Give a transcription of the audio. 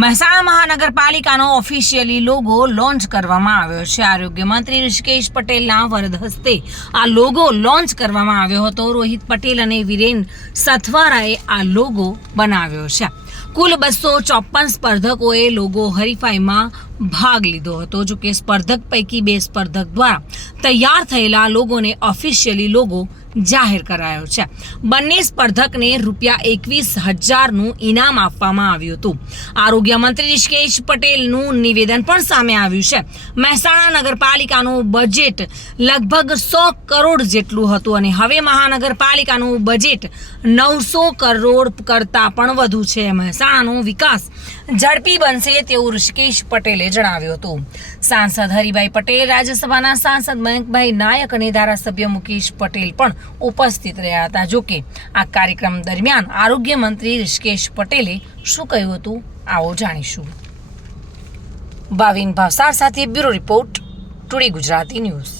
Mehsana મહાનગરપાલિકાનો officially logo launch કરવામાં આવ્યો છે। આરોગ્ય મંત્રી ઋષિકેશ પટેલના વરદ હસ્તે આ લોગો લોન્ચ કરવામાં આવ્યો હતો। રોહિત પટેલ અને વિરેન સથવારાએ આ લોગો બનાવ્યો છે। કુલ 254 સ્પર્ધકોએ લોગો હરીફાઈમાં ભાગ લીધો હતો। જો કે સ્પર્ધક પૈકી 2 સ્પર્ધક દ્વારા તૈયાર થયેલા લોગોને ઓફિશિયલી લોગો જાહેર કરાયો છે। બંને સ્પર્ધકને ₹21,000નું ઇનામ આપવામાં આવ્યું હતું। આરોગ્ય મંત્રી ઋષિકેશ પટેલનું નિવેદન પણ સામે આવ્યું છે। મહેસાણા નગરપાલિકાનું બજેટ લગભગ 100 કરોડ જેટલું હતું અને હવે મહાનગરપાલિકાનું બજેટ 900 કરોડ કરતાં પણ વધુ છે। મહેસાણાનો વિકાસ ઝડપી બનશે તેવું ઋષિકેશ પટેલે જણાવ્યું હતું। સાંસદ હરિભાઈ પટેલ, રાજ્યસભાના સાંસદ મયંકભાઈ નાયક અને ધારાસભ્ય મુકેશ પટેલ પણ ઉપસ્થિત રહ્યા હતા। જોકે આ કાર્યક્રમ દરમિયાન આરોગ્ય મંત્રી ઋષિકેશ પટેલે શું કહ્યું હતું આવો જાણીશું। ભાવિન ભાવસાર સાથે bureau report, today Gujarati news.